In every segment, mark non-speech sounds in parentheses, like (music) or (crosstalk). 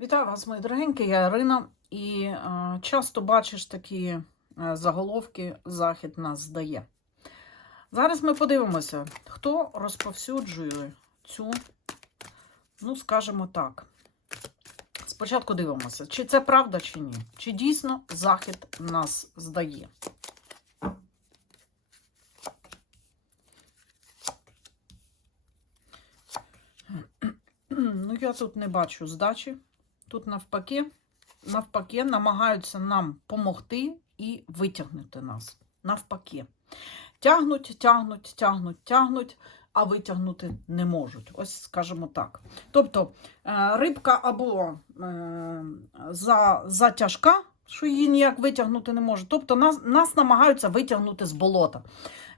Вітаю вас, мої дорогенькі, я Ірина. І е, часто бачиш такі е, заголовки Захід нас здає. Зараз ми подивимося, хто розповсюджує цю, ну, скажімо так. Спочатку дивимося, чи це правда, чи ні. Чи дійсно Захід нас здає. Ну, я тут не бачу здачі. Тут навпаки, навпаки, намагаються нам помогти і витягнути нас. Навпаки. Тягнуть, тягнуть, тягнуть, тягнуть, а витягнути не можуть. Ось скажімо так. Тобто е, рибка або е, за, затяжка, що її ніяк витягнути не може. Тобто нас, нас намагаються витягнути з болота.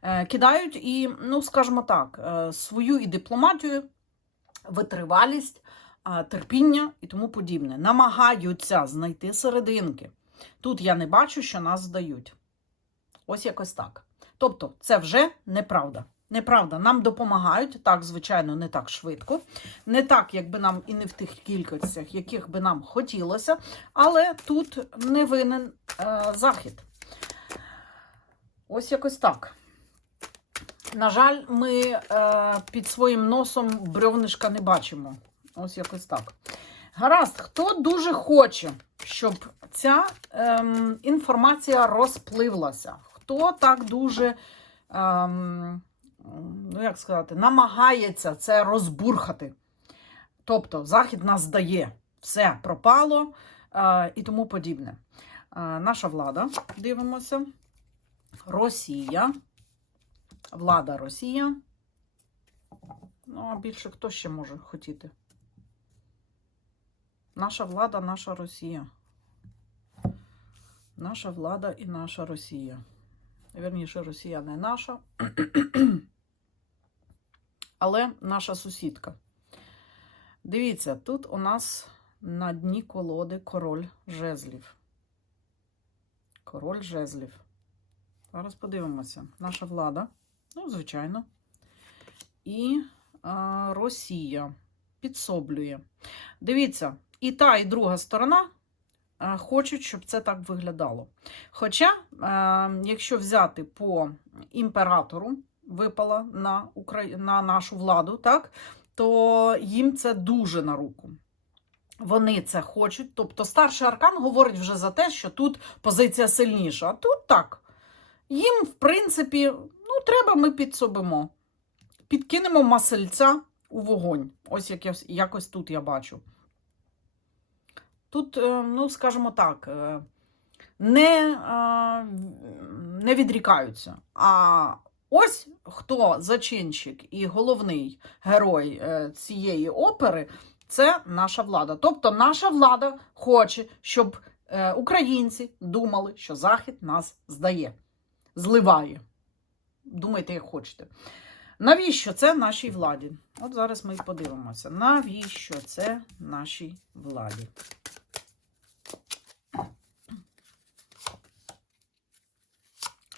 Е, Кидають і, ну, скажімо так, свою і дипломатію, витривалість терпіння і тому подібне. Намагаються знайти серединки. Тут я не бачу, що нас здають. Ось якось так. Тобто, це вже неправда. Неправда, нам допомагають, так, звичайно, не так швидко, не так, як би нам і не в тих кількостях, яких би нам хотілося, але тут не винен е, захід. Ось якось так. На жаль, ми е, під своїм носом брьовнишка не бачимо. Ось якось так. Гаразд, хто дуже хоче, щоб ця ем, інформація розпливлася? Хто так дуже, ем, ну як сказати, намагається це розбурхати? Тобто, Захід нас здає, все пропало е, і тому подібне. Е, наша влада, дивимося, Росія, влада Росія. Ну, а більше хто ще може хотіти? Наша влада, наша Росія. Наша влада і наша Росія. Вірніше, Росія не наша, (clears throat) але наша сусідка. Дивіться, тут у нас на дні колоди король жезлів. Король жезлів. Зараз подивимося. Наша влада, ну, звичайно. І а, Росія підсоблює. Дивіться, і та, і друга сторона хочуть, щоб це так виглядало. Хоча, якщо взяти по імператору, випала на, Укра... на нашу владу, так, то їм це дуже на руку. Вони це хочуть. Тобто старший аркан говорить вже за те, що тут позиція сильніша. А тут так. Їм, в принципі, ну, треба, ми підсобимо. Підкинемо масельця у вогонь. Ось якось, якось тут я бачу. Тут, е, ну, скажімо так, е, не, е, не відрікаються. А ось хто зачинщик і головний герой цієї опери це наша влада. Тобто, наша влада хоче, щоб українці думали, що Захід нас здає, зливає. Думайте, як хочете. Навіщо це нашій владі? От зараз ми і подивимося. Навіщо це нашій владі?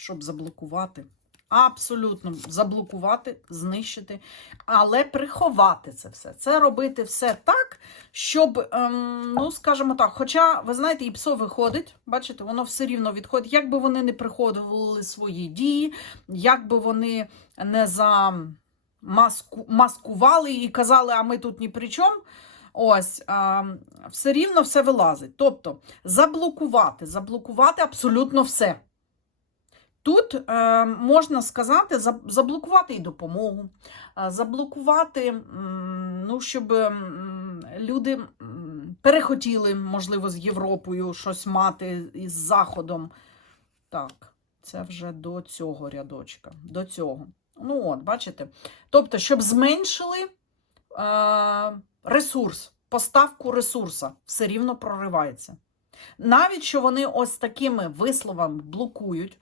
Щоб заблокувати. Абсолютно заблокувати, знищити, але приховати це все. Це робити все так, щоб, ем, ну, скажімо так, хоча, ви знаєте, і ПСО виходить, бачите, воно все рівно відходить. Як би вони не приходили свої дії, як би вони не замаскували і казали, а ми тут ні при чому. Ось, а, все рівно все вилазить. Тобто заблокувати, заблокувати абсолютно все. Тут е, можна сказати, заблокувати і допомогу, е, заблокувати, ну, щоб люди перехотіли, можливо, з Європою щось мати із Заходом. Так, це вже до цього рядочка. До цього. Ну, от, бачите? Тобто, щоб зменшили е, ресурс, поставку ресурса, все рівно проривається. Навіть що вони ось такими висловами блокують.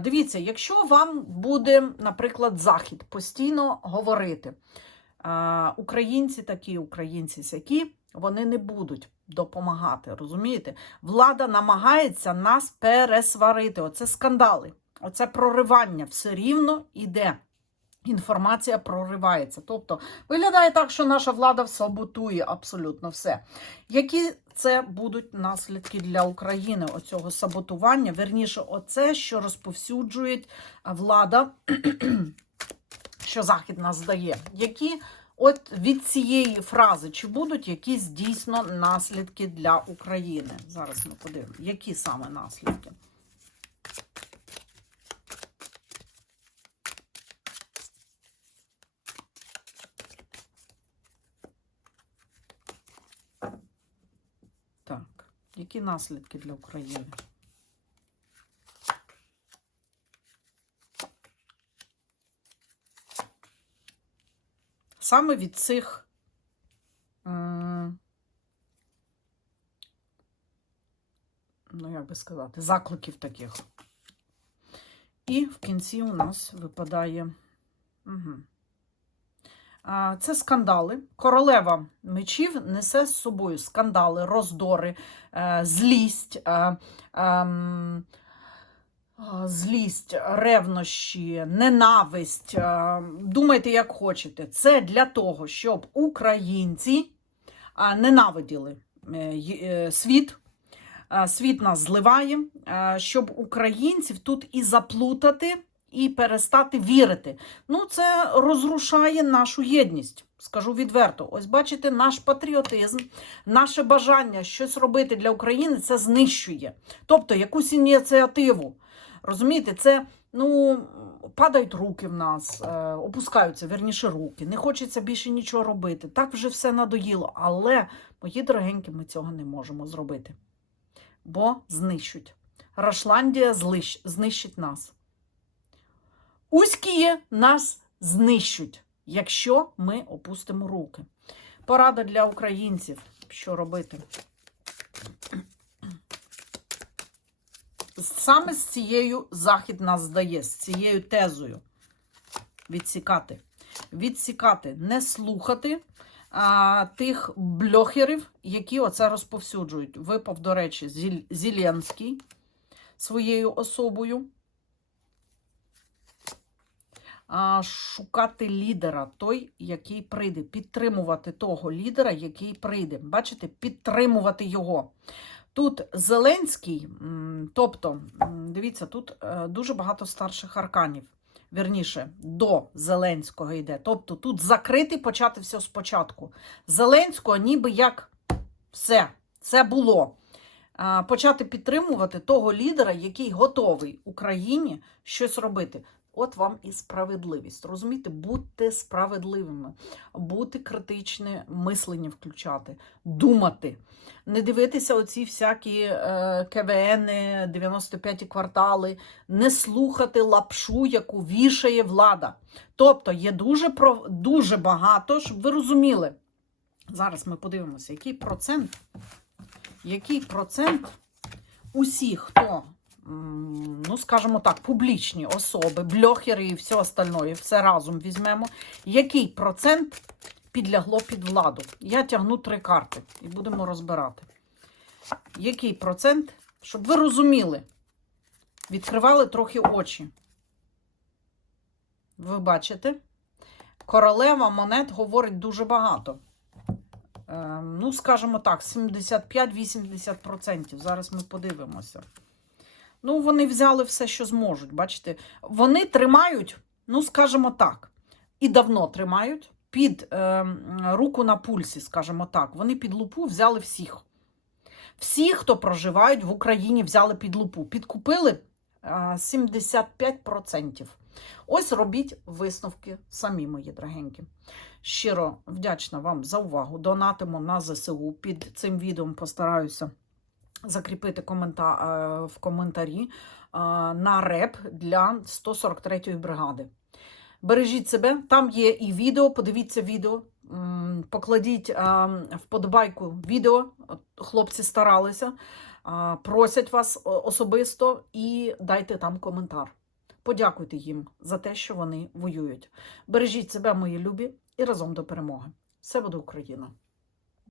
Дивіться, якщо вам буде, наприклад, Захід постійно говорити, українці такі, українці сякі, вони не будуть допомагати. Розумієте? Влада намагається нас пересварити. Оце скандали, оце проривання все рівно іде. інформація проривається. Тобто виглядає так, що наша влада саботує абсолютно все. Які це будуть наслідки для України оцього саботування? Верніше, оце, що розповсюджує влада, (clears throat) що Захід нас здає. Які от від цієї фрази чи будуть якісь дійсно наслідки для України? Зараз ми подивимося, які саме наслідки. Так, які наслідки для України? Саме від цих ну, як би сказати, закликів таких. І в кінці у нас випадає. Угу. Це скандали. Королева мечів несе з собою скандали, роздори, е, злість, е, ем, злість, ревнощі, ненависть. е, Думайте, як хочете. Це для того, щоб українці ненавиділи світ. Світ нас зливає, щоб українців тут і заплутати, і перестати вірити. Ну, це розрушає нашу єдність. Скажу відверто. Ось бачите, наш патріотизм, наше бажання щось робити для України це знищує. Тобто якусь ініціативу. Розумієте, це ну, падають руки в нас, е, опускаються верніше руки. Не хочеться більше нічого робити. Так вже все надоїло. Але, мої дорогенькі, ми цього не можемо зробити. Бо знищуть. Рашландія знищить нас. Узькіє нас знищуть, якщо ми опустимо руки. Порада для українців, що робити. Саме з цією захід нас здає, з цією тезою. Відсікати. Відсікати, не слухати а, тих бльохерів, які оце розповсюджують. Випав, до речі, Зіль- Зеленський своєю особою. Шукати лідера, той, який прийде, підтримувати того лідера, який прийде. Бачите, підтримувати його. Тут Зеленський, тобто, дивіться, тут е, дуже багато старших арканів. Вірніше, до Зеленського йде. Тобто тут закрити, почати все спочатку. Зеленського ніби як все, це було. Почати підтримувати того лідера, який готовий Україні щось робити. От вам і справедливість. Розумієте, будьте справедливими, бути критичне мислення включати, думати, не дивитися оці всякі КВН, 95 квартали, не слухати лапшу, яку вішає влада. Тобто є дуже, дуже багато, щоб ви розуміли. Зараз ми подивимося, який процент, який процент усіх, хто ну, скажімо так, публічні особи, бльохери і все остальное, все разом візьмемо. Який процент підлягло під владу? Я тягну три карти і будемо розбирати. Який процент, щоб ви розуміли, відкривали трохи очі. Ви бачите? Королева монет говорить дуже багато. Е, ну, скажімо так, 75-80%. Зараз ми подивимося. Ну, вони взяли все, що зможуть. Бачите, вони тримають, ну, скажімо так, і давно тримають під е, руку на пульсі, скажімо так. Вони під лупу взяли всіх. Всі, хто проживають в Україні, взяли під лупу. Підкупили е, 75%. Ось робіть висновки самі, мої дорогенькі. Щиро вдячна вам за увагу. Донатимо на ЗСУ. Під цим відео постараюся закріпити комента... е, в коментарі е, на реп для 143-ї бригади. Бережіть себе, там є і відео, подивіться відео, покладіть е, вподобайку відео. Хлопці старалися, просять вас особисто і дайте там коментар. Подякуйте їм за те, що вони воюють. Бережіть себе, мої любі, і разом до перемоги. Все буде Україна!